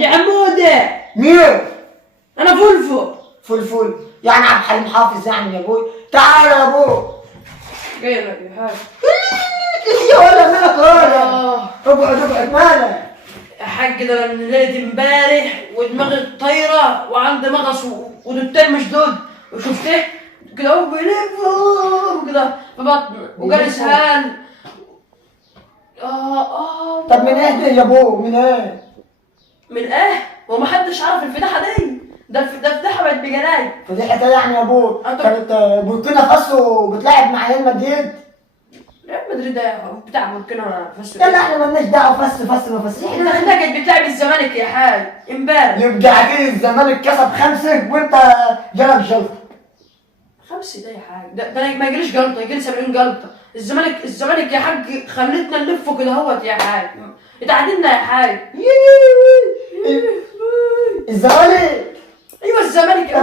دي حموده. مين؟ انا فلفل. فلفل يعني عبد الحليم حافظ يعني يا ابوي. تعال يا ابوي. جاي لك يا حاج. ايه ولا مالك ولا؟ اقعد مالك؟ يا حاج ده انا من ليله امبارح ودماغي طايره وعندي مغص ودكتور مشدود وشفته كده هو بيلف كده في بطني وجالي اسهال. طب من ايه دي يا ابوي؟ من ايه؟ من ايه؟ هو محدش عارف الفضيحه دي. ده الفضيحه بقت بجناي. فضيحة ايه يعني يا ابوي؟ كانت بوركينا فاسو بتلعب مع ريال مدريد. ريال مدريد ده بتاع بوركينا فاسو. يلا احنا مالناش دعوه فس ما فس. احنا كانت بتلعب الزمالك يا حاج امبارح. يبقى اكيد الزمالك كسب 5 وانت جالك جلطه. 5 ده يا حاج ده ما يجيليش جلطه يجيلي 70 جلطه. الزمالك يا حاج خلتنا نلف كده اهوت يا حاج. اتعادلنا يا حاج. الزمالك. ايوه الزمالك.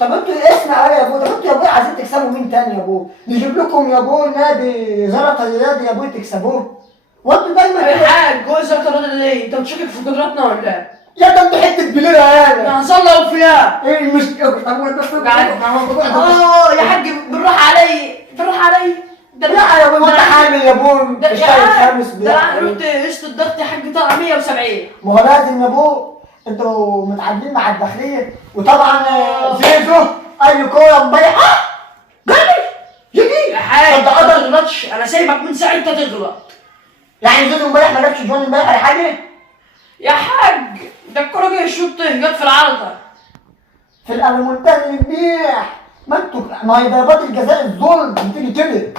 طب انتوا اسمع يا ابوي. طب انتوا يا ابوي عايزين تكسبوا مين تاني يا ابوي؟ نجيب لكم يا ابوي نادي زلطه الرياضي يا ابوي تكسبوه. وانتوا دايما يا حاج جوه زلطه الرياضي ليه؟ انت بتشكك في قدراتنا ولا لا؟ يا ده انت حته بليله يالا. هنصلي فيها. ايه المشكله؟ يا حاج بالراحه علي بالراحه علي. لا يا ابوي ما انت حامل يا ابوي. مش خامس ده انا رحت قست الضغط يا حاج طلع 170. ما هو لازم يا ابوي. انتوا متعادلين مع الداخليه وطبعا زيزو اي كوره امبارح جري يجي يا حاج انت ما قدر. تغلطش. انا سايبك من ساعه انت تغلط. يعني زيزو امبارح ما جابش جون امبارح ولا حاجه؟ يا حاج ده الكوره جايه شوط جت في العارضه. في الالمونتال امبارح ما انتوا ما هي ضربات الجزاء الظلم بتيجي كده.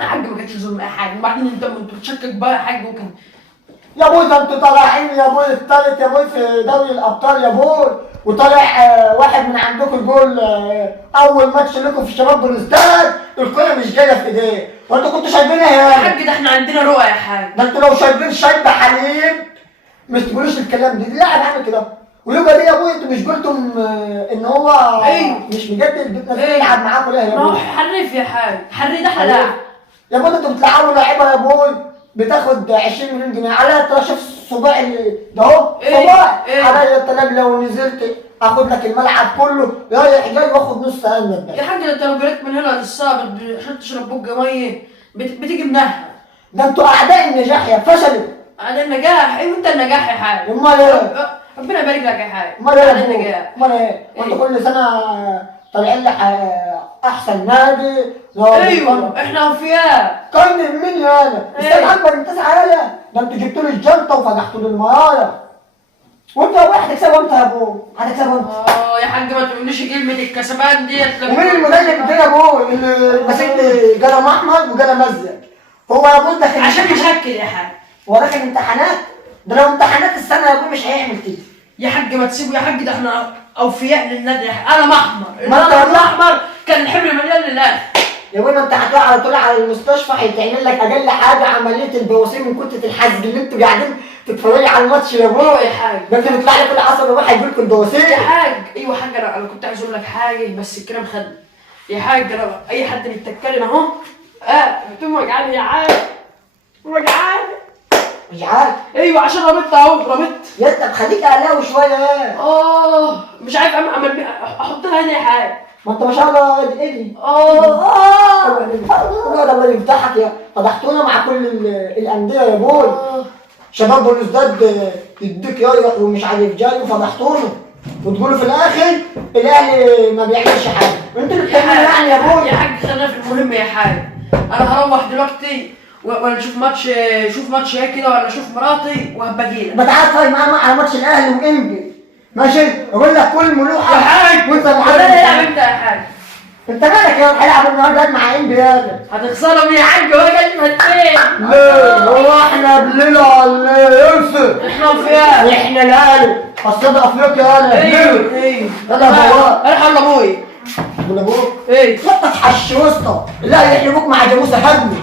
يا حاج ما كانتش ظلم اي حاجه. وبعدين انت بتشكك بقى يا حاج وكان. يا ابوي ده انتوا طالعين يا ابوي الثالث يا ابوي في دوري الابطال يا ابوي. وطالع واحد من عندكم جول اول ماتش لكم في شباب بلوزداد الكوره مش جايه في ايديه. وانتوا كنتوا شايفينها يا حاج ده احنا عندنا رؤى يا حاج. ده انتوا لو شايفين شايب حليب مش تقولوش الكلام ده. لاعب عامل كده ويبقى ليه يا ابوي؟ انتوا مش قلتم ان هو مش مجدد جبنا يلعب معاكم ليه يا ما هو ابوي؟ حريف يا حاج. حري ده حلاق يا ابوي انتوا بتلعبوا لعيبه يا ابوي بتاخد 20 مليون جنيه. على انت شوف الصباع اللي ده اهو صباع. على التلاج لو نزلت اخد لك الملعب كله رايح جاي واخد نص قلب. يا حاج ده انت لو جريت من هنا للصابت عشان تشرب بقه ميه بتيجي منها. ده انتوا اعداء النجاح يا فشلوا. على النجاح. ايوه انت النجاح يا حاج. امال ايه؟ ربنا يبارك لك يا حاج. امال ايه؟ على النجاح. امال ايه؟ وانتوا كل سنه طالعين لك احسن نادي. ايوه احنا اوفياء. قايم مين يا انا؟ استاذ اكبر من 9 يالا. ده انتوا جبتوا لي الجلطه وفجحتوا لي المرايه. وانت يا ابوي هتكسبوا امتى يا ابوي؟ هتكسبوا امتى؟ يا حاج ما تقوليش كلمه الكسبان ديت. ومين المدرب ده يا ابوي اللي ماسك لي قلم احمر وقلم ازرق؟ هو يا ابوي داخل عشان يشكل يا حاج. هو داخل امتحانات؟ ده لو امتحانات السنه يا ابوي مش هيعمل كده. يا حاج ما تسيبه يا حاج. ده احنا اوفياء للنادي يا حاج. انا احمر. ما انت انا احمر كان الحبر مليان للاخر. يا ابوي ما انت هتروح على طول على المستشفى هيتعمل لك اقل حاجه عمليه البواسير من كتله الحزق اللي انتوا قاعدين تتفرجوا على الماتش يا ابوي. ايوه يا حاج. ده انت بيطلع لي كل عصر واحد هيجيب لكم البواسير. يا حاج ايوه يا حاج انا كنت عايز اقول لك حاجه بس الكلام خدني. يا حاج انا اي حد بيتكلم اهو بتقوم وجعاني يا حاج. وجعاني. مش عارف. ايوه عشان رميت اهو رميت. يا انت خليك اهلاوي شويه. مش عارف احطها هنا يا حاج. ما انت ما شاء الله ادي. ده الله يفتحك يا فضحتونا مع كل الانديه يا ابوي. شباب بلوزداد يديك يريح ومش عارف جاي وفضحتونا وتقولوا في الاخر الاهلي ما بيعملش حاجه. انتوا اللي بتعملوا يعني يا ابوي. يا حاج خلينا في المهم يا حاج. انا هروح دلوقتي ولا اشوف ماتش هيك كده ولا اشوف مراتي وهبجيلك. ما تعال اتفرج معايا على ماتش الاهلي وانجل ماشي. اقول لك كل ملوحه يا حاج وانت ولا يلعب انت يا حاج. انت مالك يا هيلعب النهارده مع انجل يا هتخسرهم يا حاج. هو جاي مهتين. ليه؟ هو احنا بليله ولا ايه؟ احنا وفيها. احنا الاهلي اصل ده افريقيا انا. ايوه انا بابا. انا حل ابوي. ابوك. ايه لا تحش وسطه. لا يحلبوك مع جاموسه هجمه.